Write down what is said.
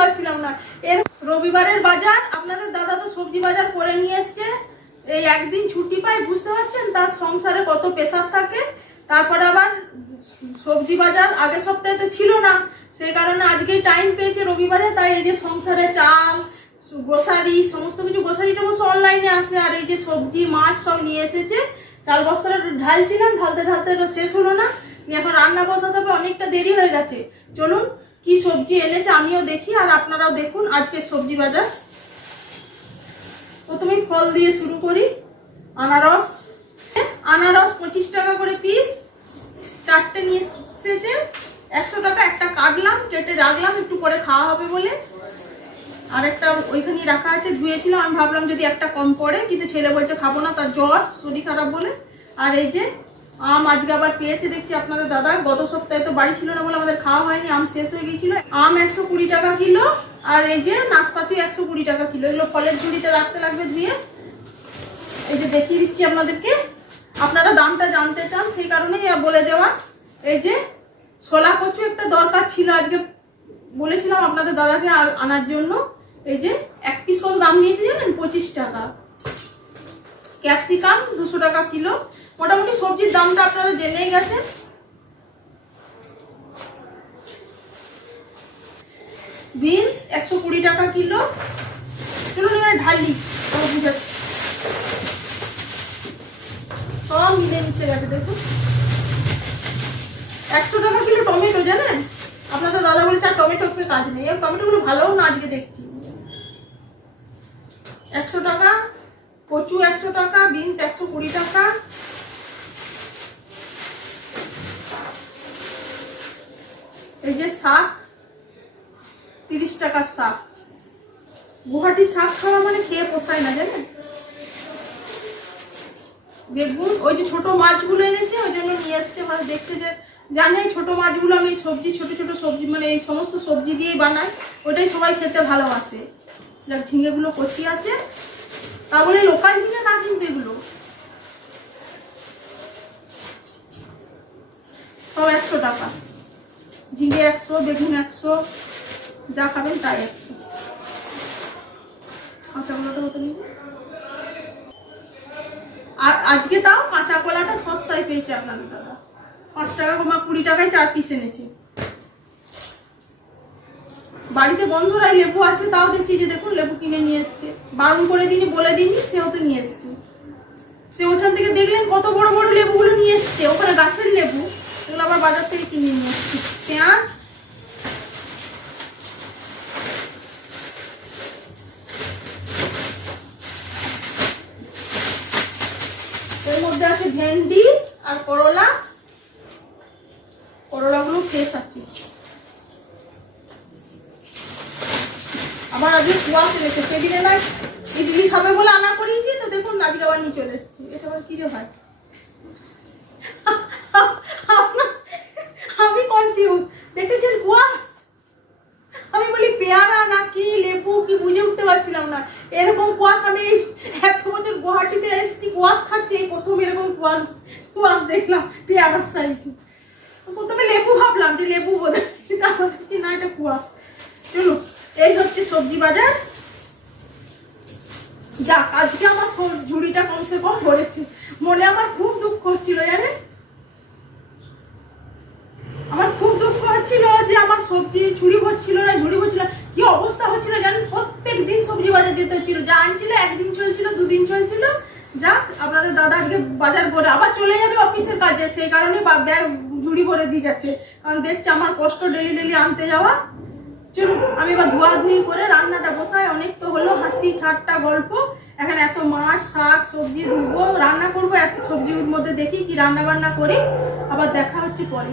পারছিলাম না। এর রবিবারের বাজার আপনাদের দাদা তো সবজি বাজার করে নিয়ে এসছে। এই একদিন ছুটি পায়, বুঝতে পারছেন তার সংসারে কত প্রেশার থাকে। তারপরে আবার সবজি বাজার আগের সপ্তাহে তো ছিল না, সেই কারণে আজকেই টাইম পেয়েছে রবিবারে। তাই এই যে সংসারে চাল, গ্রোসারি, সমস্ত কিছু, গ্রোসারিটা অবশ্য অনলাইনে আসে, আর এই যে সবজি মাছ সব নিয়ে এসেছে। চাল বস্তাটা ঢালছিলাম, ঢালতে ঢালতে শেষ হলো না, এখন রান্না বসাতে হবে, অনেকটা দেরি হয়ে গেছে। চলুন কি সবজি এনেছে আমিও দেখি আর আপনারাও দেখুন আজকে সবজি বাজার। প্রথমে ফল দিয়ে শুরু করি। আনারস, আনারস 25 টাকা করে পিস, 4টে নিয়ে এসেছে। 100 টাকা, একটা কাটলাম, কেটে রাখলাম একটু পরে খাওয়া হবে বলে। আর একটা ওইখানে রাখা আছে, ধুয়েছিলাম, আমি ভাবলাম যদি একটা কম পড়ে, কিন্তু ছেলে বলছে খাবো না, তার জ্বর, শরীর খারাপ বলে। আর এই যে আম আজকে আবার পেয়েছে দেখছি আপনাদের দাদা, গত সপ্তাহে তো বাড়ি ছিল না বলে আমাদের খাওয়া হয়নি, আম শেষ হয়ে গিয়েছিল। আম 120 টাকা কিলো, আর এই যে নাশপাতি 120 টাকা কিলো। এগুলো ফলের ঝুড়িতে রাখতে লাগবে ধুয়ে। এই যে দেখিয়ে দিচ্ছি আপনাদেরকে, আপনারা দামটা জানতে চান সেই কারণেই বলে দেওয়া। এই যে ছোলা কচু একটা দরকার ছিল, আজকে বলেছিলাম আপনাদের দাদাকে আনার জন্য। এই যে এক পিস কত দাম নিয়েছে জানেন? 25 টাকা। ক্যাপসিকাম 200 টাকা কিলো। মোটামুটি সবজির দামটা আপনারা জেনেই গেছেন। বিনস 120 টাকা কিলো। চলুন এবার ঢালি, বুঝাচ্ছি। সব মিলেমিশে গেছে দেখুন। 100 টাকা কিলো টমেটো, জানেন আপনাদের দাদা বলেছে আর টমেটোতে কাজ নেই। এই টমেটোগুলো ভালোও না আজকে দেখছি। 100 টাকা কচু, 100 টাকা বিনস, 120 টাকা। এই যে শাক 30 টাকার শাক। গুয়াহাটি শাক খাওয়া মানে খেয়ে পোষায় না, জানেন। বেগুন, ওই যে ছোট মাছগুলো এনেছে ওই জন্য নিয়ে এসছে, মানে দেখছে যে জানে ছোট মাছগুলো আমি সবজি, ছোট ছোট সবজি মানে এই সমস্ত সবজি দিয়েই বানাই, ওটাই সবাই খেতে ভালোবাসে। যাক ঝিঙেগুলো কচি আছে, তা বলে লোকাল ঝিঙে না কিন্তু এগুলো সব 100 টাকা। ঝিঙে 100, বেগুন 100, যা খাবেন তাই 100। কাঁচা কলাটা কত নিয়েছে? আর আজকে তাও কাঁচা কলাটা সস্তায় পেয়েছে আপনাদের দাদা, 5 টাকা কমা 20 টাকায় 4 পিস এনেছে। বাড়িতে বন্ধুরাই লেবু আছে, তাও দেখছি যে দেখুন লেবু কিনে নিয়ে এসছে। বারণ করে দিনই, বলে দিনই, সেও তো নিয়ে এসছে। সে ওখান থেকে দেখলেন কত বড় বড় লেবুগুলো নিয়ে এসছে, ওখানে গাছের লেবু, এগুলো আবার বাজার থেকে কিনে নিয়ে এসছে। পেঁয়াজ, এর মধ্যে আছে ভেন্ডি আর করলা। করলাগুলো ফ্রেশ আছে। আবার আজকে কুয়াশ এনেছে, সেদিনে না ইডলি খাবে বলে আনা করিয়েছি, তো দেখুন আজকে আবার নিয়ে চলে এসেছি। এটা আবার কি রে ভাই, আমি কনফিউজ। দেখেছেন কুয়াশ, আমি বলি পেয়ারা নাকি লেবু কি বুঝে উঠতে পারছিলাম না। এরকম কুয়াশ আমি এত বছর গুয়াহাটিতে এসেছি, কুয়াশ খাচ্ছি, এই প্রথম এরকম কুয়াশ দেখলাম পেয়ারার সাইডে। প্রথমে লেবু ভাবলাম যে লেবু বোধহয়, তারপর দেখছি না এটা কুয়াশ। চলো এই হচ্ছে সবজি বাজার। যাক আজকে আমার ঝুড়িটা কমসে কম ভরেছে। মনে আমার খুব দুঃখ হচ্ছিল, জানেন, আমার খুব দুঃখ হচ্ছিল যে আমার সবজি ঝুড়ি ভরছিল না, ঝুড়ি ভরছিল কি অবস্থা হচ্ছিল জানেন। প্রত্যেক দিন সবজি বাজার যেতে হচ্ছিল, যা আনছিল একদিন চলছিল, দুদিন চলছিল। যাক আপনাদের দাদা আজকে বাজার করে আবার চলে যাবে অফিসের কাজে, সেই কারণে ব্যাগ ঝুড়ি ভরে দিয়ে যাচ্ছে, কারণ দেখছে আমার কষ্ট ডেলি ডেলি আনতে যাওয়া। চলুন আমি এবার ধোয়াধুয়ি করে রান্নাটা বসাই, অনেক তো হলো হাসি ঠাট্টা গল্প। এখন এত মাছ শাক সবজি ধুবো, রান্না করবো, এত সবজির মধ্যে দেখি কি রান্না বান্না করি, আবার দেখা হচ্ছে পরে।